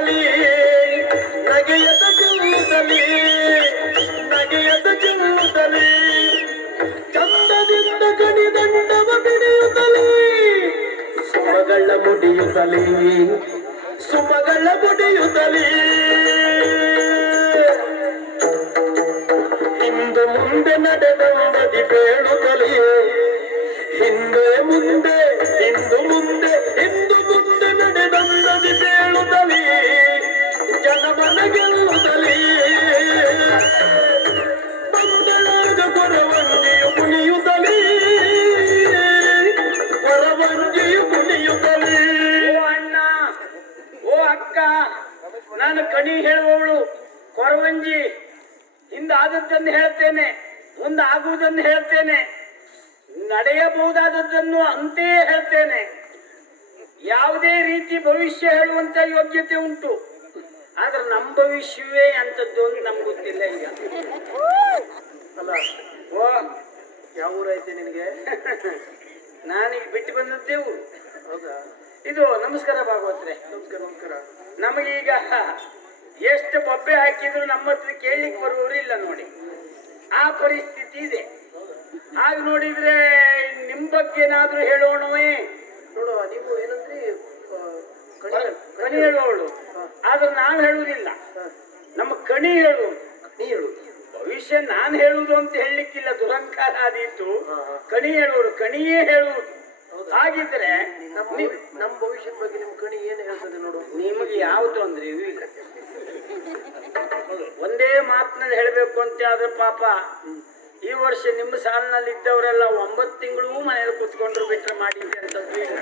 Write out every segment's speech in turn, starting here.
ಜಿಲ್ಲುತ್ತಲಿ ನಗೆಯದ ಜಿಲ್ಲುತ್ತಲಿ ನಗೆಯದ ಜಿಲ್ಲುತ್ತಲಿ ಚಂದದಿಂದ ಕಣಿದಂಡವ ಬಿಡಿಯುತ್ತಲಿ ಸುಮಗಳ ಮುಡಿಯುತ್ತಲಿ ಸುಮಗಳ ಮುಡಿಯುತ್ತಲಿ ಹಿಂದೆ ಮುಂದೆ ನಡೆದಂಬದಿ ಬೇಳುತ್ತಲಿಯೇ ಹಿಂದೆ ಮುಂದೆ ಹಿಂದು ಮುಂದೆ ಹಿಂದು ಮುಂದೆ ನಡೆದಂಬದಿ ಬೇಳುತ್ತಲಿ ಜನಮನ ಗೆಲ್ಲುತ್ತಲಿ ಬಂದಳಾಗ ಕೊರವಂಜಿಯು ಕುಣಿಯುತ್ತಲಿ ಕೊರವಂಜಿಯು ಕುಣಿಯುತ್ತಲಿ. ಓ ಅಣ್ಣ, ಓ ಅಕ್ಕ, ನಾನು ಕಣಿ ಹೇಳುವವಳು ಕೊರವಂಜಿ. ಹಿಂದಾದದ್ದನ್ನು ಹೇಳ್ತೇನೆ, ಮುಂದಾಗುವುದನ್ನು ಹೇಳ್ತೇನೆ, ನಡೆಯಬಹುದಾದದ್ದನ್ನು ಅಂತೆಯೇ ಹೇಳ್ತೇನೆ. ಯಾವುದೇ ರೀತಿ ಭವಿಷ್ಯ ಹೇಳುವಂತ ಯೋಗ್ಯತೆ ಉಂಟು, ಆದ್ರೆ ನಮ್ಮ ಭವಿಷ್ಯವೇ ಅಂತದ್ದು ಅಂತ ನಮ್ಗೆ ಗೊತ್ತಿಲ್ಲ ಈಗ. ಅಲ್ಲ, ಓ ಯಾವ ಊರೈತೆ ನಿನಗೆ? ನಾನೀಗ ಬಿಟ್ಟು ಬಂದದ್ದೇ ಊರು. ಹೌದಾ? ಇದು ನಮಸ್ಕಾರ ಭಾಗವತ್ರೆ. ನಮಸ್ಕಾರ ನಮಸ್ಕಾರ. ನಮಗೀಗ ಎಷ್ಟು ಬೊಬ್ಬೆ ಹಾಕಿದ್ರು ನಮ್ಮ ಹತ್ರ ಕೇಳಲಿಕ್ಕೆ ಬರುವವರು ಇಲ್ಲ ನೋಡಿ, ಆ ಪರಿಸ್ಥಿತಿ ಇದೆ. ಹಾಗೆ ನೋಡಿದ್ರೆ ನಿಮ್ ಬಗ್ಗೆ ಏನಾದ್ರೂ ಹೇಳೋಣವೇ? ನೋಡುವ, ನೀವು ಏನಂದ್ರಿ? ಕಣಿ ಹೇಳುವವಳು, ಆದ್ರೆ ನಾವು ಹೇಳುವುದಿಲ್ಲ, ನಮ್ಮ ಕಣಿ ಹೇಳುವುದು. ನೀ ಹೇಳು. ಭವಿಷ್ಯ ನಾನು ಹೇಳುವುದು ಅಂತ ಹೇಳಲಿಕ್ಕಿಲ್ಲ, ದುರಂಕಾರ ಆದೀತು. ಕಣಿ ಹೇಳುವವರು ಕಣಿಯೇ ಹೇಳುವುದು. ಹಾಗಿದ್ರೆ ನಮ್ಮ ಭವಿಷ್ಯದ ಬಗ್ಗೆ ನಿಮ್ ಕಣಿ ಏನು ಹೇಳ್ತದೆ ನೋಡು. ನಿಮಗೆ ಯಾವ ತೊಂದ್ರೆಯೂ ಇಲ್ಲ. ಒಂದೇ ಮಾತಿನಲ್ಲಿ ಹೇಳಬೇಕು ಅಂತ ಆದ್ರೆ ಪಾಪ ಈ ವರ್ಷ ನಿಮ್ಮ ಸಾಲಿನಲ್ಲಿ ಇದ್ದವರೆಲ್ಲ 9 ತಿಂಗಳು ಮನೆಯಲ್ಲಿ ಕೂತ್ಕೊಂಡ್ರು ಬಿಟ್ಟರೆ ಮಾಡಿದ್ರಿ ಅಂತದ್ದು ಇಲ್ಲ.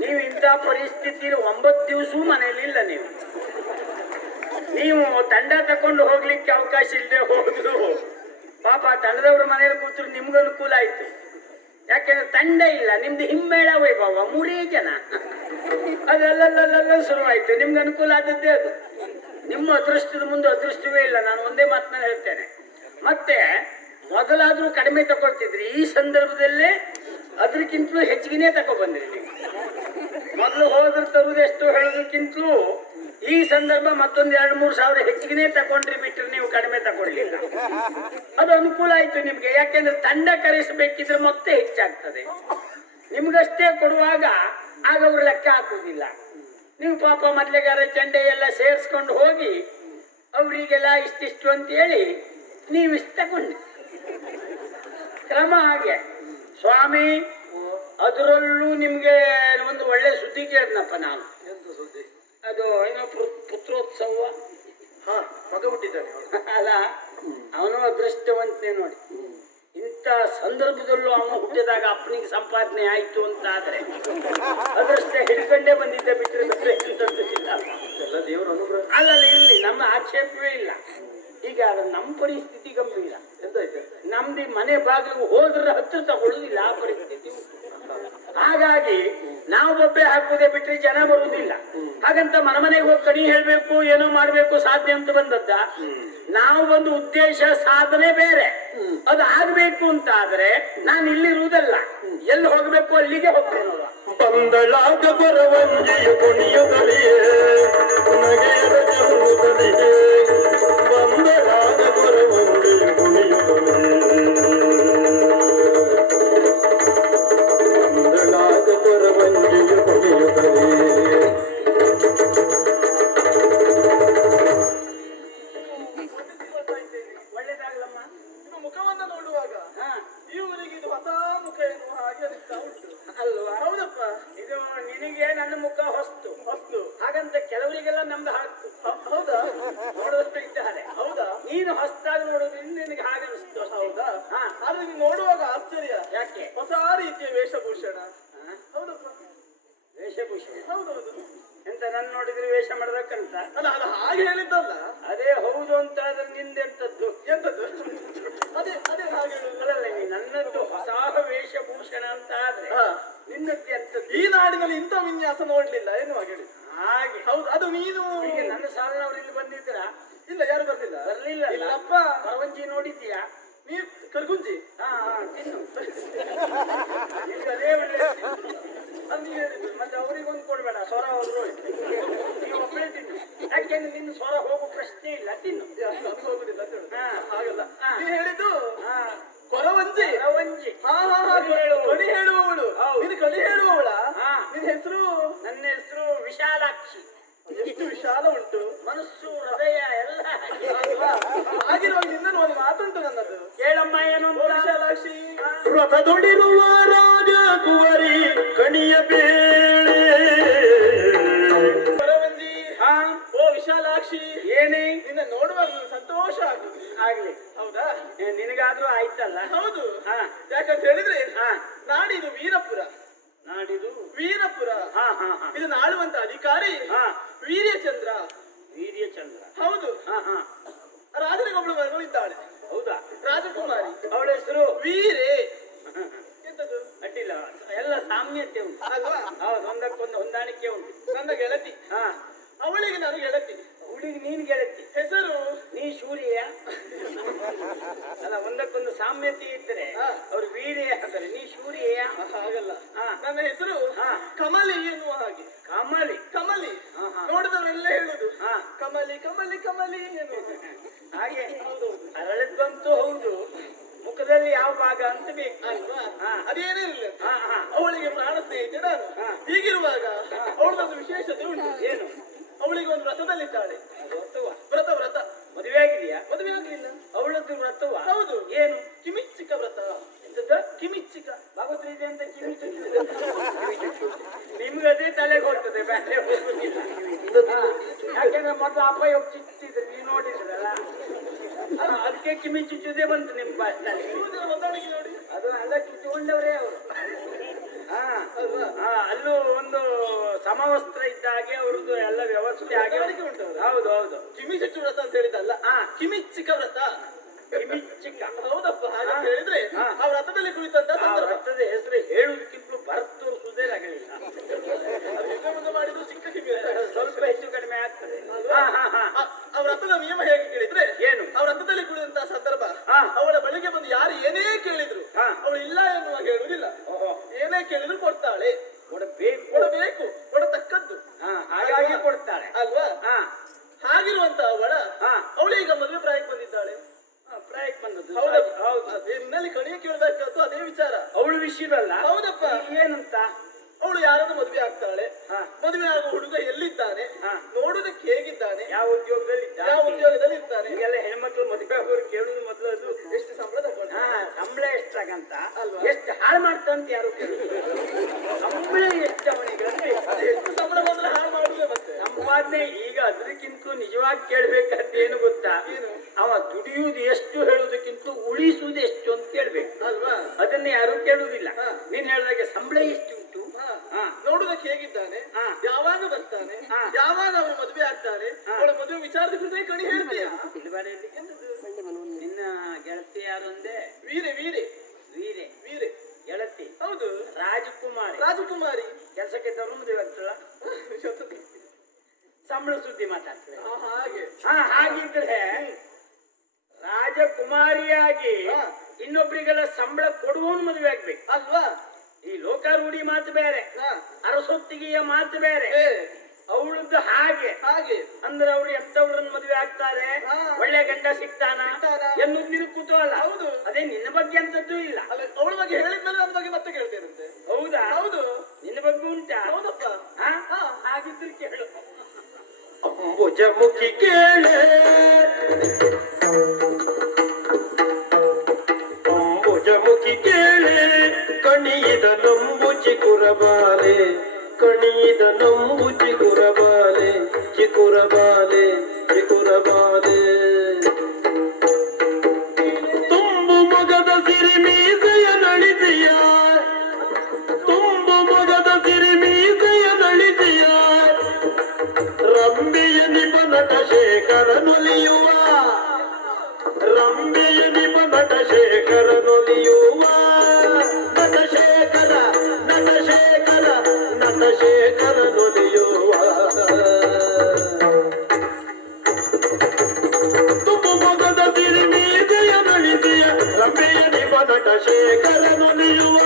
ನೀವು ಇಂಥ ಪರಿಸ್ಥಿತಿಯಲ್ಲಿ 9 ದಿವಸವೂ ಮನೆಯಲ್ಲಿ ಇಲ್ಲ. ನೀವು ತಂಡ ತಕೊಂಡು ಹೋಗ್ಲಿಕ್ಕೆ ಅವಕಾಶ ಇಲ್ಲದೆ ಹೋದ್ರು ಪಾಪ ತಂಡದವ್ರ ಮನೆಯಲ್ಲಿ ಕೂತ್ರು ನಿಮ್ಗೆ ಅನುಕೂಲ ಆಯ್ತು. ಯಾಕೆಂದ್ರೆ ತಂಡ ಇಲ್ಲ, ನಿಮ್ದು ಹಿಮ್ಮೇಳ ವೈಭವ 3 ಜನ, ಅದೆಲ್ಲ ಶುರುವಾಯ್ತು. ನಿಮ್ಗೆ ಅನುಕೂಲ ಆದದ್ದೇ ಅದು. ನಿಮ್ಮ ಅದೃಷ್ಟದ ಮುಂದೆ ಅದೃಷ್ಟವೇ ಇಲ್ಲ. ನಾನು ಒಂದೇ ಮಾತನ್ನ ಹೇಳ್ತೇನೆ. ಮತ್ತೆ ಮೊದಲಾದ್ರೂ ಕಡಿಮೆ ತಗೊಳ್ತಿದ್ರಿ, ಈ ಸಂದರ್ಭದಲ್ಲೇ ಅದಕ್ಕಿಂತಲೂ ಹೆಚ್ಚಿಗೆನೇ ತಗೊಬಂದ್ರಿ ನೀವು. ಮೊದಲು ಹೋದ್ರೆ ತರುವುದು ಎಷ್ಟು ಹೇಳೋದಕ್ಕಿಂತಲೂ ಈ ಸಂದರ್ಭ ಮತ್ತೊಂದು 2-3 ಸಾವಿರ ಹೆಚ್ಚಿಗೆನೇ ತಗೊಂಡ್ರಿ ಬಿಟ್ರೆ ನೀವು ಕಡಿಮೆ ತಗೊಳ್ಳಿಲ್ಲ. ಅದು ಅನುಕೂಲ ಆಯ್ತು ನಿಮ್ಗೆ. ಯಾಕೆಂದ್ರೆ ತಂಡ ಕರೆಸಬೇಕಿದ್ರೆ ಮತ್ತೆ ಹೆಚ್ಚಾಗ್ತದೆ. ನಿಮ್ಗಷ್ಟೇ ಕೊಡುವಾಗ ಆಗ ಅವ್ರು ಲೆಕ್ಕ ಹಾಕುವುದಿಲ್ಲ. ನೀವು ಪಾಪ ಮೊದ್ಲೆಗಾರ ಚಂಡೆ ಎಲ್ಲ ಸೇರಿಸ್ಕೊಂಡು ಹೋಗಿ ಅವರಿಗೆಲ್ಲ ಇಷ್ಟಿಷ್ಟು ಅಂತ ಹೇಳಿ ನೀವಿಷ್ಟು ತಗೊಂಡು ಕ್ರಮ ಹಾಗೆ. ಸ್ವಾಮಿ, ಅದರಲ್ಲೂ ನಿಮ್ಗೆ ಒಂದು ಒಳ್ಳೆ ಸುದ್ದಿ ಕೇಳಿದ್ನಪ್ಪ ನಾನು. ಅದು ಏನೋ ಪುತ್ರೋತ್ಸವ. ಮಗ ಹುಟ್ಟಿದ್ದಾನೆ ಅಲ್ಲ, ಅವನು ಅದೃಷ್ಟವಂತನೇ ನೋಡಿ. ಇಂಥ ಸಂದರ್ಭದಲ್ಲೂ ಅವನು ಹುಟ್ಟಿದಾಗ ಅಪ್ಪನಿಗೆ ಸಂಪಾದನೆ ಆಯ್ತು ಅಂತ ಆದ್ರೆ ಅದೃಷ್ಟ ಹಿಡ್ಕೊಂಡೇ ಬಂದಿದ್ದೆ ಬಿಟ್ಟರೆ ಬಿಟ್ಟರೆ ಎಲ್ಲ ದೇವರ ಅನುಗ್ರಹ. ಅಲ್ಲಲ್ಲ, ಇಲ್ಲಿ ನಮ್ಮ ಆಕ್ಷೇಪವೇ ಇಲ್ಲ. ಈಗ ನಮ್ಮ ಪರಿಸ್ಥಿತಿ ಗಂಭೀರ. ಎಂತಾಯ್ತು? ನಮ್ದು ಮನೆ ಬಾಗಿಲು ಹೋದ್ರೆ ಹತ್ತು ತಗೊಳ್ಳುದಿಲ್ಲ, ಆ ಪರಿಸ್ಥಿತಿ. ಹಾಗಾಗಿ ನಾವು ಬೊಬ್ಬೆ ಹಾಕುವುದೇ ಬಿಟ್ಟರೆ ಜನ ಬರುವುದಿಲ್ಲ. ಹಾಗಂತ ಮನೆಗೆ ಹೋಗಿ ಕಣಿ ಹೇಳ್ಬೇಕು, ಏನೋ ಮಾಡ್ಬೇಕು ಸಾಧ್ಯ ಅಂತ ಬಂದದ್ದ. ನಾವು ಒಂದು ಉದ್ದೇಶ ಸಾಧನೆ ಬೇರೆ, ಅದು ಆಗ್ಬೇಕು ಅಂತ ಆದ್ರೆ ನಾನು ಇಲ್ಲಿರುವುದಲ್ಲ, ಎಲ್ಲಿ ಹೋಗ್ಬೇಕು ಅಲ್ಲಿಗೆ ಹೋಗ್ತೇನೆ. ಬಂದಳಾಗ ಬರವಂಜಿಯು ಕುಣಿಯುತ್ತಲಿಯೇ ನಗೆಯದ ಜಂಗುತ್ತಲಿಯೇ ಬಂದಳಾಗ ಬರವಂಜಿಯು ಕುಣಿಯುತ್ತಲಿಯೇ ಬಂದಳಾಗ ಬರವಂಜಿಯು ಕುಣಿಯುತ್ತಲಿಯೇ. ಒಳ್ಳೇದಾಗ್ಲಮ್ಮ. ಮುಖವನ್ನು ನೋಡುವಾಗ ಇವರಿಗೆ ಇದು ಹೊಸ ಮುಖ ಎನ್ನುವ ಹಾಗೆ ಅನಿಸ್ತಾ ಉಂಟು ಅಲ್ವಾ? ಹೌದಪ್ಪ. ಇದು ನಿನಗೆ ನನ್ನ ಮುಖ ಹೊಸ್ತು ಹೊಸ್ತು, ಹಾಗಂತ ಕೆಲವರಿಗೆಲ್ಲ ನಮ್ದು ಹಾಕ್ತು. ಹೌದಾ? ನೋಡುವಷ್ಟು ಇದ್ದಾರೆ. ಹೌದಾ? ನೀನು ಹೊಸದಾಗಿ ನೋಡೋದ್ರಿಂದ ನಿನಗೆ ಹಾಗೆ ಅನಿಸ್ತು. ಹೌದಾ? ಹಾ. ಆದ್ರೆ ನೀವು ನೋಡುವಾಗ ಆಶ್ಚರ್ಯ. ಯಾಕೆ? ಹೊಸ ರೀತಿಯ ವೇಷಭೂಷಣ. ಹೌದಪ್ಪ. ವೇಷಭೂಷಣ. ಹೌದೌದು. ಎಂತ ನನ್ನ ನೋಡಿದ್ರೆ ವೇಷ ಮಾಡ್ಬೇಕಂತ? ಅಲ್ಲ, ಅದು ಹಾಗೆ ಹೇಳಿದ್ದಲ್ಲ. ಅದೇ ಹೌದು ಅಂತ ಆದ್ರೆ ನಿಂದೆಂತದ್ದು? ಎಂತದ್ದು? ಅದೇ ಅದೇ ಹಾಗೆ ಹೇಳುದು. ಅಲ್ಲಲ್ಲ, ನೀ ನನ್ನದ್ದು ಹೊಸ ವೇಷಭೂಷಣ ಅಂತ ಆದ್ರೆ ನಿನ್ನದ್ದು ಎಂತದ್ದು? ಈ ನಾಡಿನಲ್ಲಿ ಇಂಥ ವಿನ್ಯಾಸ ನೋಡ್ಲಿಲ್ಲ ಎನ್ನುವ ಹೇಳಿ. ಹಾಗೆ. ಹೌದು, ಅದು ನೀನು. ಈಗ ನನ್ನ ಸಾಲಿನವ್ರು ಇಲ್ಲಿ ಬಂದಿದ್ರ? ಇಲ್ಲ, ಯಾರು ಬರ್ಲಿಲ್ಲ. ಬರ್ಲಿಲ್ಲ. ಇಲ್ಲಪ್ಪ. ಕರವಂಜಿ ನೋಡಿದ್ದೀಯಾ? ನೀ ಕರ್ಗುಂಜಿ. ತಿನ್ನು. ಈಗ ಅದೇ ಒಳ್ಳೆ ಅದು ನೀ ಹೇಳಿದ್ದು. ಮತ್ತೆ ಅವರಿಗೊಂದು ಕೊಡ್ಬೇಡ, ಸ್ವರ ಹೋದ್ರು ನೀವು ಒಬ್ಬರೇ ತಿನ್ನು. ಯಾಕೆಂದ್ರೆ ನಿನ್ನ ಸ್ವರ ಹೋಗೋ ಪ್ರಶ್ನೆ ಇಲ್ಲ, ತಿನ್ನು. ಅದು ಹೋಗುದಿಲ್ಲ ಅಂತ ಹೇಳುದು. ಹಾ. ಹಾಗಲ್ಲ. ಹಾ. ನೀ ಹೇಳಿದ್ದು ಹಾ, ಕೊರವಂಜಿ. ರವಂಜಿ. ಹಾ ಹಾ ಹಾ, ಕಣಿ ಹೇಳುವವಳು. ಹೌದು. ನೀನು ಕಣಿ ಹೇಳುವವಳ? ಹಾ. ನಿನ್ನ ಹೆಸರು? ನನ್ನ ಹೆಸರು ವಿಶಾಲಾಕ್ಷಿ. ಎಷ್ಟು ವಿಶಾಲ ಉಂಟು ಮನಸ್ಸು, ಹೃದಯ ಎಲ್ಲ ಹಾಗೆ. ಅಲ್ವಾ? ಆಗಿರುವಾಗ ನಿನ್ನ ಒಂದು ಮಾತುಂಟು ನನ್ನದು. ಕೇಳಮ್ಮ ಏನು ಓ ಅಂತ. ವಿಶಾಲಾಕ್ಷಿ. ರಥದೊಡಿರುವ ರಾಜ ಕುವರಿ ಕಣಿಯ ಬೇಳೆ ಕೊರವಂಜಿ. ಹಾ, ಓ ವಿಶಾಲಾಕ್ಷಿ. ಏನೇ ನಿನ್ನ ನೋಡುವಾಗ ನನಗೆ ಸಂತೋಷ ಆಗುದು. ಆಗ್ಲಿ, ಹೌದಾ? ನಿನಗಾದ್ರೂ ಆಯ್ತಲ್ಲ. ಹೌದು. ಹಾ. ಯಾಕಂತ ಹೇಳಿದ್ರೆ ಹಾ, ನಾಡಿದು ವೀರಪುರ. ನಾಡಿದು ವೀರಪುರ. ಹಾ ಹಾ ಹಾ ಇದನ್ನ ಆಳುವಂತ ಅಧಿಕಾರಿ ಹಾ, ವೀರ್ಯಚಂದ್ರ. ವೀರ್ಯಚಂದ್ರ. ಹೌದು. ಹಾ ಹಾ, ರಾಜನಿಗೊಬ್ಬಳು ಮಗಳು ಇದ್ದಾಳೆ, ಹೌದಾ? ರಾಜಕುಮಾರಿ. ಅವಳ ಹೆಸರು ವೀರೆ. ಎಂತದ್ದು? ಅಡ್ಡಿಲ್ಲ, ಎಲ್ಲ ಸಾಮ್ಯತೆ ಉಂಟು. ಅಲ್ವಾ? ಹೌದು, ಒಂದಕ್ಕೊಂದು ಹೊಂದಾಣಿಕೆ ಉಂಟು. ನನ್ನ ಗೆಳತಿ. ಹಾ, ಅವಳಿಗೆ ನಾನು ಗೆಳತಿ. ಹುಡುಗಿ ನೀನ್ ಗೆಳತಿ, ಹೆಸರು? ನೀ ಸೂರ್ಯ. ಅಲ್ಲ, ಒಂದಕ್ಕೊಂದು ಸಾಮ್ಯತೆ ಇದ್ರೆ ಹಾ. ಅವ್ರು ವೀರ್ಯ ಅಂತಾರೆ, ನೀ ಸೂರ್ಯ. ಹಾಗಲ್ಲ. ಹಾ. ನನ್ನ ಹೆಸರು ಹಾ. ಕಮಲಿ ಎನ್ನುವ ಹಾಗೆ. ಕಮಲಿ. ಕಮಲಿ. ಹಾ, ಹಾ. ನೋಡಿದವರೆಲ್ಲ ಹೇಳುದು ಹಾ. ಕಮಲಿ ಕಮಲಿ ಕಮಲಿ ಎನ್ನುವ ಹಾಗೆ ಅರಳಿದ್ದಂತೂ ಹೌದು, ಮುಖದಲ್ಲಿ ಯಾವ ಭಾಗ ಅಂತ ಬೇಕು. ಅಲ್ವಾ? ಹಾ. ಅದೇನೇ ಇರಲಿ, ಹಾ ಹಾ, ಅವಳಿಗೆ ಪ್ರಾಣ ಸ್ನೇಹಿತೆ ನಾನು. ಹಾ. ಹೀಗಿರುವಾಗ ಅವಳದೊಂದು ವಿಶೇಷತೆ ಉಂಟು. ಏನು? ಅವಳಿಗೆ ಒಂದು ವ್ರತದಲ್ಲಿದ್ದಾಳೆ. ವ್ರತವ? ವ್ರತ ವ್ರತ. ಮದುವೆ ಆಗಿದೆಯಾ? ಮದುವೆ ಆಗ್ಲಿಲ್ಲ. ಅವಳದ್ದು ವ್ರತವ? ಹೌದು. ಏನು? ಕಿಮಿಚ್ಚಿಕ ವ್ರತ. ಎಂತದ್ದು? ಕಿಮಿಚ್ಚಿಕ. ಭಾಗವತ ಇದೆ ಅಂತ ಕಿವಿ ಚುಚ್ಚಿದೆ. ನಿಮ್ಗದೇ ತಲೆಗೆ ಹೋಗ್ತದೆ, ಬೇರೆ ಹೋಗುದಿಲ್ಲ. ಹಾ. ಯಾಕೆಂದ್ರೆ ಮೊದಲು ಅಪ್ಪ ಹೋಗಿ ಚುಚ್ಚಿದ್ರೆ ನೀವು ನೋಡಿದ್ರಲ್ಲ, ಅದಕ್ಕೆ ಕಿವಿ ಚುಚ್ಚುದೇ ಬಂತು ನಿಮ್ಮ ಬಾಯಲ್ಲಿ. ಸೂರ್ಯನ ಹೊಂದಾಣಿಕೆ ನೋಡಿ. ಅದು ಎಲ್ಲ ಚುಚ್ಚಿಕೊಂಡವರೇ ಅವರು. ಹಾ ಅಲ್ವಾ? ಹಾ, ಅಲ್ಲೂ ಒಂದು ಸಮವಸ್ತ್ರ ಇದ್ದ ಹಾಗೆ ಅವ್ರದ್ದು ಎಲ್ಲ ವ್ಯವಸ್ಥೆ ಹಾಗೆ ಹೊಂದಾಣಿಕೆ ಉಂಟು ಅವ್ರದ್ದು. ಹೌದು ಹೌದು. ಕಿಮಿಚುಚ್ಚು ವ್ರತ ಅಂತ ಹೇಳಿದಲ್ಲ, ಹಾ. ಕಿಮಿಚ್ಚಿಕ ವ್ರತ. ಕಿಮಿಚ್ಚಿಕ. ಹೌದಪ್ಪ. ಹಾಗಂತ ಹಾ. ಹೇಳಿದ್ರೆ ಹಾ. ಆ ವ್ರತದಲ್ಲಿ ಕುಳಿತಂತ ಆ ಸಂದರ್ಭ. ವ್ರತದ ಹೆಸರು ಹೇಳುವುದಕ್ಕಿಂತಲೂ ಬರ್ತೋರಿಸುವುದೇ ಆಗಲಿಲ್ಲ. ಅದು ಹಿಂದೆ ಮುಂದೆ ಮಾಡಿದ್ರು ಚಿಕ್ಕ ಕಿವಿ ಅಂತ. ಸ್ವಲ್ಪ ಹೆಚ್ಚು ಕಡಿಮೆ ಆಗ್ತದೆ. ಅಲ್ವಾ? ಹಾ ಹಾ ಹಾ. ಆ ವ್ರತದ ನಿಯಮ ಹೇಗೆ ಕೇಳಿದ್ರೆ, ಏನು? ಆ ವ್ರತದಲ್ಲಿ ಕುಳಿತಂತಹ ಸಂದರ್ಭ ಹಾ. ಅವಳ ಬಳಿಗೆ ಬಂದು ಯಾರು ಏನೇ ಕೇಳಿದ್ರು ಹಾ. ಅವಳು ಇಲ್ಲ ಎನ್ನುವಾಗ ಹೇಳುವುದಿಲ್ಲ. ಓಹೋ, ಏನೇ ಕೇಳಿದ್ರು ಕೊಡ್ತಾಳೆ. ಕೊಡಬೇಕು. ಕೊಡಬೇಕು, ಕೊಡತಕ್ಕದ್ದು. ಹಾ, ಹಾಗಾಗಿ ಕೊಡ್ತಾಳೆ. ಅಲ್ವಾ? ಹಾ ಹಾಗಿರುವಂತ ಹಾ. ಅವಳೀಗ ಮದುವೆ ಪ್ರಾಯಕ್ಕೆ ಬಂದಿದ್ದಾಳೆ. ಪ್ರಾಯಕ್ಕೆ ಬಂದದ್ದು. ಹೌದಪ್ಪ. ಹೌದು. ಅದೇ ನಿನ್ನಲ್ಲಿ ಕಣಿಯ ಕೇಳಬೇಕಾದ್ದು ಅದೇ ವಿಚಾರ. ಅವಳು ವಿಷಯದಲ್ಲ. ಹೌದಪ್ಪ. ಏನಂತ? ಅವಳು ಯಾರನ್ನು ಮದುವೆ ಆಗ್ತಾಳೆ. ಹಾ. ಮದುವೆ ಆಗುವ ಹುಡುಗ ಎಲ್ಲಿದ್ದಾನೆ, ಹಾ. ನೋಡುವುದಕ್ಕೆ ಹೇಗಿದ್ದಾನೆ, ಯಾವ ಉದ್ಯೋಗದಲ್ಲಿ ಇದ್ದ? ಯಾವ ಉದ್ಯೋಗದಲ್ಲಿ ಇರ್ತಾನೆ, ಈಗೆಲ್ಲ ಹೆಣ್ಮಕ್ಳು ಮದುವೆ ಆಗೋರು ಕೇಳುದು ಮೊದಲು ಅದು. ಎಷ್ಟು ಸಂಬಳ ತಗೊಂಡ, ಹಾ, ಸಂಬಳ ಎಷ್ಟಾಗಂತ ಅಲ್ವಾ? ಎಷ್ಟು ಹಾಳು ಮಾಡ್ತಂತ ಯಾರು ಕೇಳುದು. ಸಂಬಳ ಎಷ್ಟು ಅವನಿಗೆ ಅಂದ್ರೆ ಎಷ್ಟು ಸಂಬಳ ಬಂದ್ರೆ ಹಾಳು ಮಾಡುದೇ ಮತ್ತೆ. ಸಂಪಾದನೆ ಈಗ ಅದಕ್ಕಿಂತ ನಿಜವಾಗಿ ಕೇಳ್ಬೇಕಂತ ಏನು ಗೊತ್ತಾ? ಏನು? ಅವ ದುಡಿಯುವುದು ಎಷ್ಟು ಹೇಳುವುದಕ್ಕಿಂತ ಉಳಿಸುವುದು ಎಷ್ಟು ಅಂತ ಕೇಳ್ಬೇಕು. ಅಲ್ವಾ? ಅದನ್ನ ಯಾರು ಕೇಳುವುದಿಲ್ಲ. ಹಾ. ನೀನ್ ಹೇಳಿದಾಗೆ ಸಂಬಳ ಎಷ್ಟು ಉಂಟು, ಹಾ. ಹಾ. ನೋಡುವುದಕ್ಕೆ ಹೇಗಿದ್ದಾನೆ, ಹಾ. ಯಾವಾಗ ಬರ್ತಾನೆ, ಹಾ. ಯಾವಾಗ ಅವನು ಮದುವೆ ಆಗ್ತಾನೆ, ಹಾ. ಅವಳ ಮದುವೆ ವಿಚಾರದ ಕುರಿತಾಗಿ ಕಣಿ ಹೇಳ್ತೀಯ. ಇಲ್ಲಿ ಬಾರಿ ಇಲ್ಲಿ. ನಿನ್ನ ಗೆಳತಿ ಯಾರು ಅಂದೆ? ವೀರೆ ವೀರೆ ವೀರೆ. ವೀರೆ. ಗೆಳತಿ ಹೌದು. ರಾಜಕುಮಾರಿ. ರಾಜಕುಮಾರಿ. ಕೆಲಸಕ್ಕೆ ಇದ್ದವ್ರು ಮದುವೆ ಆಗ್ತಲ್ಲ, ಸಂಬಳ ಸುದ್ದಿ ಮಾತಾಡ್ತದೆ. ಹಾಗೆ. ಹಾ, ಹಾಗಿದ್ರೆ ರಾಜಕುಮಾರಿಯಾಗಿ ಹಾ. ಇನ್ನೊಬ್ರಿಗೆಲ್ಲ ಸಂಬಳ ಕೊಡುವವನು ಮದುವೆ ಆಗ್ಬೇಕು. ಅಲ್ವಾ? ಈ ಲೋಕಾರೂಢಿ ಮಾತು ಬೇರೆ, ಹಾ. ಅರಸೊತ್ತಿಗೆಯ ಮಾತು ಬೇರೆ. ಬೇರೆ. ಅವಳದ್ದು ಹಾಗೆ. ಹಾಗೆ. ಅಂದ್ರೆ ಅವ್ರು ಎಂತವ್ರನ್ನ ಮದುವೆ ಆಗ್ತಾರೆ, ಹಾ. ಒಳ್ಳೆ ಗಂಡ ಸಿಗ್ತಾನ ಸಿಗ್ತಾನ? ಎನ್ನುವುದು ನಿನಗೆ ಕುತೂಹಲ. ಹೌದು. ಅದೇ ನಿನ್ನ ಬಗ್ಗೆ ಅಂತದ್ದು ಇಲ್ಲ. ಅಲ್ಲ, ಅವಳ ಬಗ್ಗೆ ಹೇಳಿದ್ಮೇಲೆ ನನ್ನ ಬಗ್ಗೆ ಮತ್ತೆ ಕೇಳ್ತೇನಂತೆ. ಹೌದಾ? ಹೌದು. ನಿನ್ನ ಬಗ್ಗೆ ಉಂಟಾ? ಹೌದಪ್ಪ. ಹಾ? ಹಾ. ಹಾಗಿದ್ರೆ ಕೇಳು. ಅಂಬುಜಮುಖಿ ಕೇಳೆ ಅಂಬುಜಮುಖಿ ಕೇಳೆ ಕಣಿಯಿದ ನಂಬು ಚಿಗುರಬಾಲೆ ಕಣಿಯಿದ ನಂಬು ಚಿಗುರಬಾಲೆ ಚಿಗುರಬಾಲೆ ಚಿಗುರಬಾಲೆ ತುಂಬು ಮೊಗದ ಸಿರಿ ಮೀಸೆಯ ನಳಿದೆಯ ತುಂಬು ಮೊಗದ ಸಿರಿ ಮೀಸೆಯ ನಳಿದೆಯ ರಂಬೆಯ ನಿಪನಟ ಶೇಖರನೊಲಿಯುವ ರಂಬೆಯ ನಿಪನಟ ಶೇಖರನೊಲಿಯುವ ನಟಶೇಖರ ನಟಶೇಖರ ನಟಶೇಖರನೊಲಿಯುವ ತುಂಬು ಮೊಗದ ಸಿರಿ ಮೀಸೆಯ ನಳಿದೆಯ ರಂಬೆಯ ನಿಪನಟ ಶೇಖರನೊಲಿಯುವ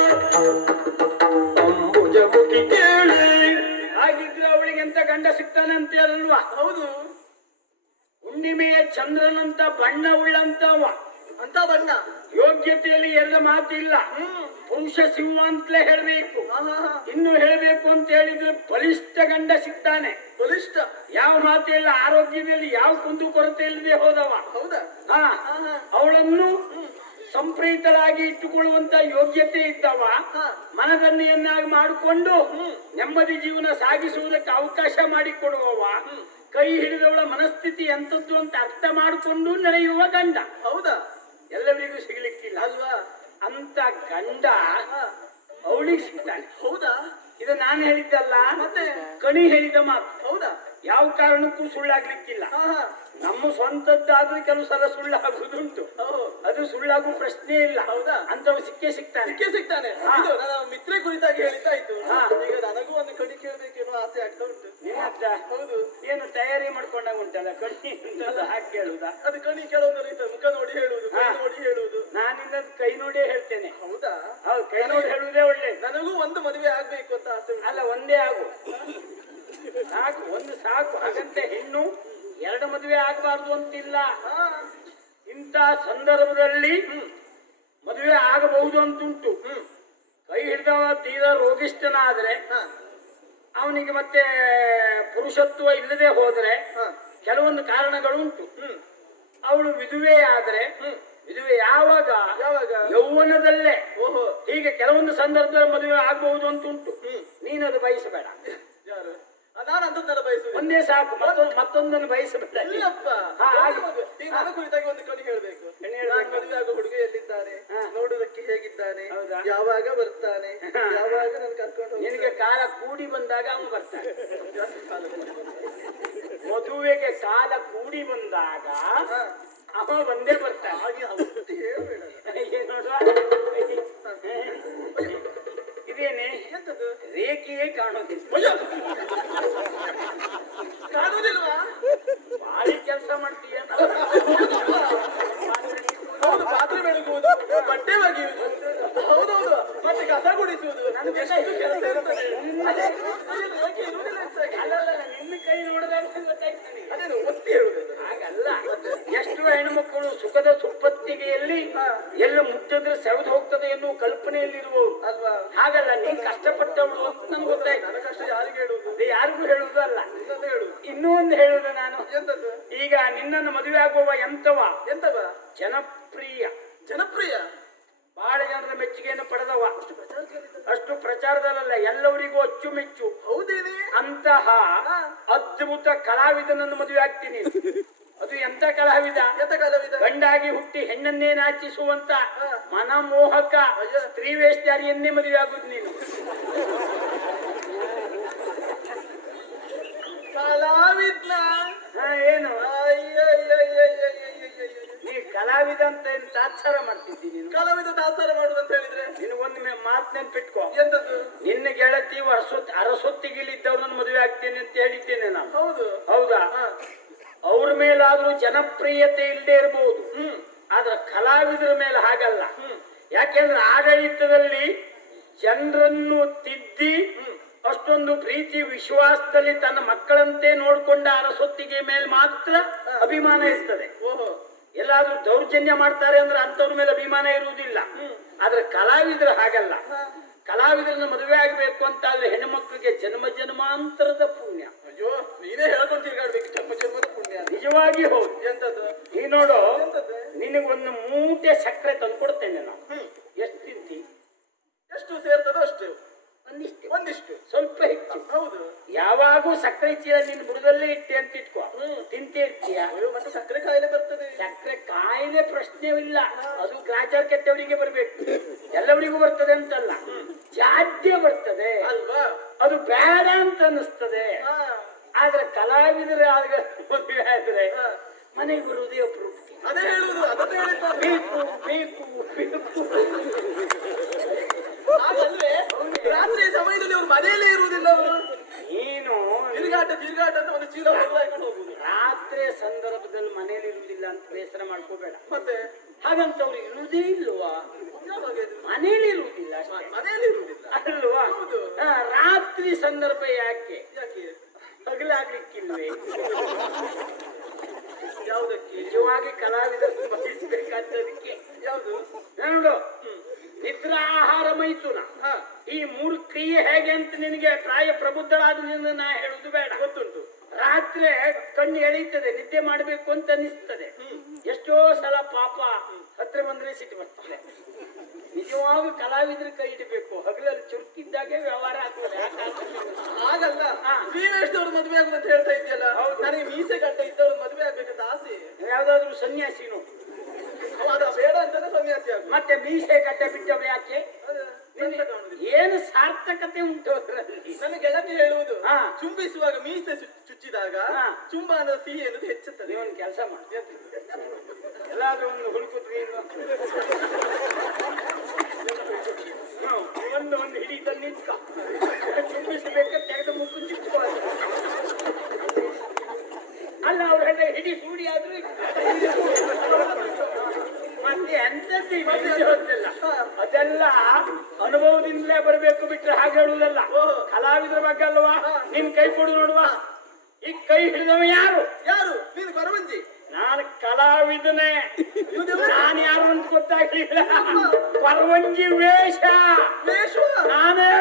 ಅಂಬುಜಮುಖಿ ಗಂಡ ಸಿಗ್ತಾನೆ ಅಂತ ಹೇಳಲ್ವಾ? ಹೌದು. ಹುಣ್ಣಿಮೆಯ ಚಂದ್ರನಂತ ಬಣ್ಣ ಉಳ್ಳಂತವ, ಅಂತ ಬಣ್ಣ. ಯೋಗ್ಯತೆಯಲ್ಲಿ ಎಲ್ಲ ಮಾತಿಲ್ಲ. ಪುರುಷ ಸಿಂಹ ಅಂತಲೇ ಹೇಳ್ಬೇಕು. ಇನ್ನು ಹೇಳ್ಬೇಕು ಅಂತ ಹೇಳಿದ್ರೆ ಬಲಿಷ್ಠ ಗಂಡ ಸಿಗ್ತಾನೆ. ಬಲಿಷ್ಠ, ಯಾವ ಮಾತಿಲ್ಲ, ಆರೋಗ್ಯದಲ್ಲಿ ಯಾವ ಕುಂದು ಕೊರತೆ ಇಲ್ಲದೆ ಹೋದವ. ಹೌದಾ? ಹಾ, ಅವಳನ್ನು ಸಂಪ್ರೀತರಾಗಿ ಇಟ್ಟುಕೊಳ್ಳುವಂತ ಯೋಗ್ಯತೆ ಇದ್ದವ, ಮನದನ್ನೆಯನ್ನಾಗಿ ಮಾಡಿಕೊಂಡು ನೆಮ್ಮದಿ ಜೀವನ ಸಾಗಿಸುವುದಕ್ಕೆ ಅವಕಾಶ ಮಾಡಿಕೊಡುವವ, ಕೈ ಹಿಡಿದವಳ ಮನಸ್ಥಿತಿ ಎಂತದ್ದು ಅಂತ ಅರ್ಥ ಮಾಡಿಕೊಂಡು ನಡೆಯುವ ಗಂಡ. ಹೌದಾ? ಎಲ್ಲರಿಗೂ ಸಿಗ್ಲಿಕ್ಕಿಲ್ಲ ಅಲ್ವಾ? ಅಂತ ಗಂಡ ಅವಳಿಗೆ ಸಿಗ್ತಾನೆ. ಹೌದಾ? ಇದು ನಾನು ಹೇಳಿದ್ದಲ್ಲ, ಮತ್ತೆ ಕಣಿ ಹೇಳಿದ ಮಾತು. ಹೌದಾ? ಯಾವ ಕಾರಣಕ್ಕೂ ಸುಳ್ಳಾಗ್ಲಿಕ್ಕಿಲ್ಲ. ನಮ್ಮ ಸ್ವಂತದ್ದಾದ್ರೂ ಕೆಲವು ಸಲ ಸುಳ್ಳಾಗುದುಂಟು, ಅದು ಸುಳ್ಳಾಗು ಪ್ರಶ್ನೆ ಇಲ್ಲ. ಹೌದಾ? ಅಂತವ್ ಸಿಕ್ಕೇ ಸಿಗ್ತಾನೆ. ಸಿಗ್ತಾನೆ. ಇದು ನನ್ನ ಮಿತ್ರ ಕುರಿತಾಗಿ ಹೇಳಿದ್ದಾಯ್ತು. ಈಗ ನನಗೂ ಒಂದು ಕಣಿ ಕೇಳ್ಬೇಕೇನೋ ಆಸೆ ಆಗ್ತಾ ಉಂಟು. ಹೌದು. ಏನು ತಯಾರಿ ಮಾಡ್ಕೊಂಡಾಗ ಉಂಟಲ್ಲ ಕಣಿ ಹಾಕಿ ಕೇಳುದಾ? ಅದು ಕಣಿ ಕೆಲವೊಂದು ರೀತಿ ಮುಖ ನೋಡಿ ಹೇಳುವುದು, ಕೈ ನೋಡಿ ಹೇಳುವುದು. ನಾನಿಂದ ಕೈ ನೋಡೇ ಹೇಳ್ತೇನೆ. ಹೌದಾ? ಹೌದು, ಕೈ ನೋಡಿ ಹೇಳುವುದೇ ಒಳ್ಳೆ. ನನಗೂ ಒಂದು ಮದುವೆ ಆಗ್ಬೇಕು ಅಂತ ಆಸೆ. ಅಲ್ಲ, ಒಂದೇ ಆಗು ಸಾಕು, ಒಂದು ಸಾಕು. ಹಾಗಂತ ಹೆಣ್ಣು ಎರಡು ಮದುವೆ ಆಗಬಾರ್ದು ಅಂತಿಲ್ಲ. ಇಂಥ ಸಂದರ್ಭದಲ್ಲಿ ಮದುವೆ ಆಗಬಹುದು ಅಂತುಂಟು. ಕೈ ಹಿಡಿದವ ತೀರಾ ರೋಗಿಷ್ಠನಾದ್ರೆ, ಅವನಿಗೆ ಮತ್ತೆ ಪುರುಷತ್ವ ಇಲ್ಲದೆ ಹೋದ್ರೆ ಕೆಲವೊಂದು ಕಾರಣಗಳುಂಟು. ಅವಳು ವಿಧುವೆ ಆದ್ರೆ, ವಿಧುವೆ ಯಾವಾಗ ಯೌವನದಲ್ಲೇ, ಹೀಗೆ ಕೆಲವೊಂದು ಸಂದರ್ಭದಲ್ಲಿ ಮದುವೆ ಆಗಬಹುದು ಅಂತುಂಟು. ನೀನದು ಬಯಸಬೇಡ. ಯಾರು? ನಾನು ಅಂತದ್ದೆಲ್ಲ ಬಯಸುದು. ಒಂದೇ ಸಾಕು, ಮತ್ತೊಂದನ್ನು ಬಯಸಬೇಡ. ಇಲ್ಲಪ್ಪ, ಈಗ ನನ್ನ ಕುರಿತಾಗಿ ಒಂದು ಕಣಿ ಹೇಳ್ಬೇಕು. ಮದುವೆ ಆಗೋ ಹುಡುಗ ಎಲ್ಲಿದ್ದಾನೆ, ನೋಡುವುದಕ್ಕೆ ಹೇಗಿದ್ದಾನೆ, ಯಾವಾಗ ಬರ್ತಾನೆ, ಯಾವಾಗ ನನ್ ಕರ್ಕೊಂಡು ನಿನಗೆ ಕಾಲ ಕೂಡಿ ಬಂದಾಗ ಅವನು ಬರ್ತಾನೆ. ಮದುವೆಗೆ ಕಾಲ ಕೂಡಿ ಬಂದಾಗ ಅವ ಒಂದೇ ಬರ್ತಾನೆ. ಹಾಗೆ ಹೇಳ್ಬೇಡ. ಇದೇನೆ ಎಂತದ್ದು? ರೇಖೆಯೇ ಕಾಣೋದಿಲ್ಲ. ಕಾಣುವುದಿಲ್ವಾ? ಭಾರಿ ಕೆಲಸ ಮಾಡ್ತೀಯ. ಹೌದು, ಪಾತ್ರೆ ಬೆಳಗುವುದು, ಬಟ್ಟೆ ಒಗೆಯುವುದು, ಹೌದೌದು, ಮತ್ತೆ ಕಸ ಗುಡಿಸುವುದು, ಎಷ್ಟು ಕೆಲಸ ಇರ್ತದೆ. ರೇಖೆ ಇರುವುದಿಲ್ಲ ಹೆಚ್ಚಾಗಿ. ನಿನ್ನ ಕೈ ನೋಡಿದಾಗ ಗೊತ್ತಾಗ್ತಾನೆ. ಅದೇನು ಒತ್ತಿ ಹೇಳುವುದು? ಹಾಗಲ್ಲ, ಎಷ್ಟು ಹೆಣ್ಮಕ್ಕಳು ಸುಖದ ಸುಪ್ಪತ್ತಿಗೆಯಲ್ಲಿ ಎಲ್ಲ ಮುಟ್ಟಿದ್ರೆ ಸೆಳೆದು ಹೋಗ್ತದೆ ಎನ್ನುವ ಕಲ್ಪನೆಯಲ್ಲಿರುವವರು ಅಲ್ವಾ? ಹಾಗಲ್ಲ, ನೀನ್ ಕಷ್ಟಪಟ್ಟವಳು ಅಂತ ನನ್ಗೆ ಗೊತ್ತಾಯ್ತು. ನನ್ನ ಕಷ್ಟ ಯಾರಿಗೆ ಹೇಳುವುದು? ಯಾರಿಗೂ ಹೇಳುವುದು ಅಲ್ಲ, ನಿನ್ನನ್ನೇ ಹೇಳುವುದು. ಇನ್ನೂ ಒಂದು ಹೇಳುದು ನಾನು. ಎಂತದ್ದು? ಈಗ ನಿನ್ನನ್ನು ಮದುವೆ ಆಗುವ ಎಂತವ ಜನಪ್ರಿಯ. ಜನಪ್ರಿಯ, ಬಹಳ ಜನರ ಮೆಚ್ಚುಗೆಯನ್ನು ಪಡೆದವ. ಅಷ್ಟು ಪ್ರಚಾರದಲ್ಲ, ಎಲ್ಲವರಿಗೂ ಅಚ್ಚುಮೆಚ್ಚು. ಹೌದೇನೆ? ಅಂತಹ ಅದ್ಭುತ ಕಲಾವಿದನನ್ನು ಮದುವೆ ಆಗ್ತೀನಿ. ಅದು ಎಂತ ಕಲಾವಿದ? ಎಂತ ಕಲಾವಿದ? ಗಂಡಾಗಿ ಹುಟ್ಟಿ ಹೆಣ್ಣನ್ನೇ ನಾಚಿಸುವಂತ ಮನಮೋಹಕ ಸ್ತ್ರೀ ವೇಷಧಾರಿಯನ್ನೇ ಮದುವೆ ಆಗುದು ನೀನು. ಕಲಾವಿದ್ನ? ಏನು ನೀ ಕಲಾವಿದ ಅಂತ ಏನ್ ತಾತ್ಸಾರ ಮಾಡ್ತಿದ್ದಿ ನೀನು? ಕಲಾವಿದ ತಾತ್ಸಾರ ಮಾಡುದಂತ ಹೇಳಿದ್ರೆ ನಿನಗೊಂದು ಮಾತು ನೆನ್ಪಿಟ್ಕೋ. ಎಂತದ್ದು? ನಿನ್ನ ಗೆಳತಿ ಅರಸೊತ್ತಿಗಿಲಿದ್ದವ್ರನ್ನ ಮದುವೆ ಆಗ್ತೇನೆ ಅಂತ ಹೇಳಿದ್ದೇನೆ ನಾನು. ಹೌದು. ಹೌದಾ? ಅವ್ರ ಮೇಲಾದ್ರೂ ಜನಪ್ರಿಯತೆ ಇಲ್ಲದೆ ಇರಬಹುದು, ಆದ್ರೆ ಕಲಾವಿದರ ಮೇಲೆ ಹಾಗಲ್ಲ. ಯಾಕೆಂದ್ರೆ ಆಡಳಿತದಲ್ಲಿ ಜನರನ್ನು ತಿದ್ದಿ ಅಷ್ಟೊಂದು ಪ್ರೀತಿ ವಿಶ್ವಾಸದಲ್ಲಿ ತನ್ನ ಮಕ್ಕಳಂತೆ ನೋಡ್ಕೊಂಡ ಅರಸೊತ್ತಿಗೆ ಮೇಲೆ ಮಾತ್ರ ಅಭಿಮಾನ ಇರ್ತದೆ. ಎಲ್ಲಾದ್ರೂ ದೌರ್ಜನ್ಯ ಮಾಡ್ತಾರೆ ಅಂದ್ರೆ ಅಂತವ್ರ ಮೇಲೆ ಅಭಿಮಾನ ಇರುವುದಿಲ್ಲ. ಆದ್ರೆ ಕಲಾವಿದರು ಹಾಗಲ್ಲ. ಕಲಾವಿದರನ್ನು ಮದುವೆ ಆಗ್ಬೇಕು ಅಂತ ಆದ್ರೆ ಹೆಣ್ಮಕ್ಳಿಗೆ ಜನ್ಮ ಜನ್ಮಾಂತರದ ಪುಣ್ಯ. ಅಯ್ಯೋ, ನೀನೇ ಹೇಳ್ಕೊಂಡು ತಿರ್ಗಾಡ್ಬೇಕು. ಜನ್ಮ ಜನ್ಮದ ಪುಣ್ಯ. ನಿಜವಾಗಿ ಹೌದು. ಎಂತದ್ದು? ಈ ನೋಡು, ನಿನಗೊಂದು ಮೂಟೆ ಸಕ್ಕರೆ ತಂದು ಕೊಡ್ತೇನೆ ನಾನು. ಎಷ್ಟು ತಿಂತಿ? ಎಷ್ಟು ಸೇರ್ತದೋ ಅಷ್ಟು. ಒಂದಿಷ್ಟು ಸ್ವಲ್ಪ ಹೆಚ್ಚು. ಹೌದು. ಯಾವಾಗೂ ಸಕ್ಕರೆ ಚೀಲ ನಿನ್ ಬುಡದಲ್ಲೇ ಇಟ್ಟೆ ಅಂತ ಇಟ್ಕೋ, ತಿಂತೇ ಇರ್ತೀಯ. ಮತ್ತೆ ಸಕ್ಕರೆ ಕಾಯಿಲೆ ಬರ್ತದೆ. ಸಕ್ಕರೆ ಕಾಯಿಲೆ ಪ್ರಶ್ನೆವಿಲ್ಲ, ಅದು ಗ್ರಾಚಾರ ಕೆಟ್ಟವರಿಗೆ ಬರ್ಬೇಕು. ಎಲ್ಲವರಿಗೂ ಬರ್ತದೆ ಅಂತಲ್ಲ, ಜಾಡ್ಯ ಬರ್ತದೆ ಅಲ್ವಾ? ಅದು ಬೇಡ ಅಂತ ಅನಿಸ್ತದೆ. ಆದ್ರೆ ಕಲಾವಿದರ ಮದುವೆ ಆದ್ರೆ ಮನೆಗೆ ಬರುವುದೇ ಅಪರೂಪ. ಅದೇ ಹೇಳುವುದು, ಅದನ್ನೇ ಹೇಳಿದ್ದು. ಬೇಕು ಬೇಕು ಬೇಕು. ಹಾಗಲ್ವೇ? ರಾತ್ರಿ ಸಮಯದಲ್ಲಿ ಅವ್ರು ಮನೆಯಲ್ಲೇ ಇರುವುದಿಲ್ಲ. ಅವರು ನೀನು ತಿರುಗಾಟ ಅಂತ ಒಂದು ಚೀಲ ಹಾಕೊಂಡು ಹೋಗುದು. ರಾತ್ರಿ ಸಂದರ್ಭದಲ್ಲಿ ಮನೇಲಿ ಇರುವುದಿಲ್ಲ ಅಂತ ಬೇಸರ ಮಾಡ್ಕೋಬೇಡ. ಮತ್ತೆ ಹಾಗಂತ ಅವ್ರು ಇರುವುದೇ ಇಲ್ವಾ? ಮನೇಲಿ ಇರುವುದಿಲ್ಲ ಅಷ್ಟೇ. ಮನೆಯಲ್ಲಿ ಇರುವುದಿಲ್ಲ ಅಲ್ವಾ? ರಾತ್ರಿ ಸಂದರ್ಭ ಯಾಕೆ? ಹಗಲಾಗ್ಲಿಕ್ಕಿಲ್ವೇ? ಯಾವುದಕ್ಕೆ? ನಿಜವಾಗಿ ಕಲಾವಿದರು ಬಯಸ್ಬೇಕಾದದಕ್ಕೆ. ಯಾವುದು? ನೋಡು, ನಿದ್ರಾ ಆಹಾರ ಮೈಥುನ ಹಾ, ಈ ಮೂರು ಕ್ರಿಯೆ ಹೇಗೆ ಅಂತ ನಿನಗೆ ಪ್ರಾಯ ಪ್ರಬುದ್ಧರಾದ ನಿನ್ನ ನಾ ಹೇಳುದು ಬೇಡ. ಗೊತ್ತುಂಟು. ರಾತ್ರಿ ಕಣ್ಣು ಎಳೀತದೆ, ನಿದ್ದೆ ಮಾಡ್ಬೇಕು ಅಂತ ಅನಿಸ್ತದೆ. ಎಷ್ಟೋ ಸಲ ಪಾಪ ಹತ್ರ ಬಂದ್ರೆ ಸಿಟ್ಟು ಬರ್ತದೆ. ನಿಜವಾಗ ಕಲಾವಿದ್ರ ಕೈ ಇಡಬೇಕು. ಹಗಲಲ್ಲಿ ಚುರುಕಿದ್ದಾಗೆ ವ್ಯವಹಾರ ಆಗ್ತದೆ. ಹಾಗಲ್ಲ, ಹಾ. ಶ್ರೀವೇಶ್ದವ್ರು ಮದುವೆ ಆಗುದಂತ ಹೇಳ್ತಾ ಇದೆಯಲ್ಲ, ಹೌದು. ನನಗೆ ಮೀಸೆ ಗಡ್ಡ ಇದ್ದವ್ರು ಮದುವೆ ಆಗ್ಬೇಕಂತ ಆಸೆ. ಯಾವ್ದಾದ್ರು ಸನ್ಯಾಸಿ ನೋಡು. ಅವಾಗ ಬೇಡ ಅಂತಾನೆ ಸನ್ಯಾಸಿ ಆಗುದು. ಮತ್ತೆ ಮೀಸೆ ಕಟ್ಟ ಬಿಟ್ಟವ ಯಾಕೆ? ಅದೇ, ನಿನ್ನೆ ಚಂದ ಕಾಣುದಿಲ್ಲ. ಏನು ಸಾರ್ಥಕತೆ ಉಂಟು ಅದರಲ್ಲಿ? ನನ್ನ ಗೆಳತಿ ಹೇಳುವುದು, ಹಾ. ಚುಂಬಿಸುವಾಗ ಮೀಸೆ ಚುಚ್ಚಿದಾಗ ಹಾ. ಚುಂಬನದ ಸಿಹಿ ಎನ್ನುವುದು ಹೆಚ್ಚುತ್ತದೆ. ನೀವೊಂದು ಕೆಲಸ ಮಾಡಿ, ಎಲ್ಲಾದ್ರೂ ಒಂದು ಹುಡುಕುತ್ರಿ ಒಂದು ಹಿಡಿ ತಂದು ನಿಂತ್ಕ. ಚುಂಬಿಸಬೇಕು, ತೆಗೆದು ಮುಕ್ಕು ಚಿಕ್ಕ ಅಲ್ಲ. ಅವ್ರ ಹೇಳ ಹಿಡಿ ಸೂಡಿ ಆದ್ರೂ ಮತ್ತೆ ಎಂತದ್ದು ಹೋದಿಲ್ಲ. ಅದೆಲ್ಲ ಅನುಭವದಿಂದಲೇ ಬರಬೇಕು, ಬಿಟ್ರೆ ಹಾಗೆ ಹೇಳುವುದಲ್ಲ. ಕಲಾವಿದರ ಬಗ್ಗೆ ಅಲ್ವಾ? ನಿನ್ ಕೈ ಕೊಡು ನೋಡುವ. ಈ ಕೈ ಹಿಡಿದವ ಯಾರು? ಯಾರು? ನೀನು ಕೊರವಂಜಿ. ನಾನು ಕಲಾವಿದನೇ. ನಾನು ಯಾರು ಅಂತ ಗೊತ್ತಾಗ್ಲಿಲ್ಲ. ಪರವಂಜಿ ವೇಷ ವೇಷ? ನಾನೇ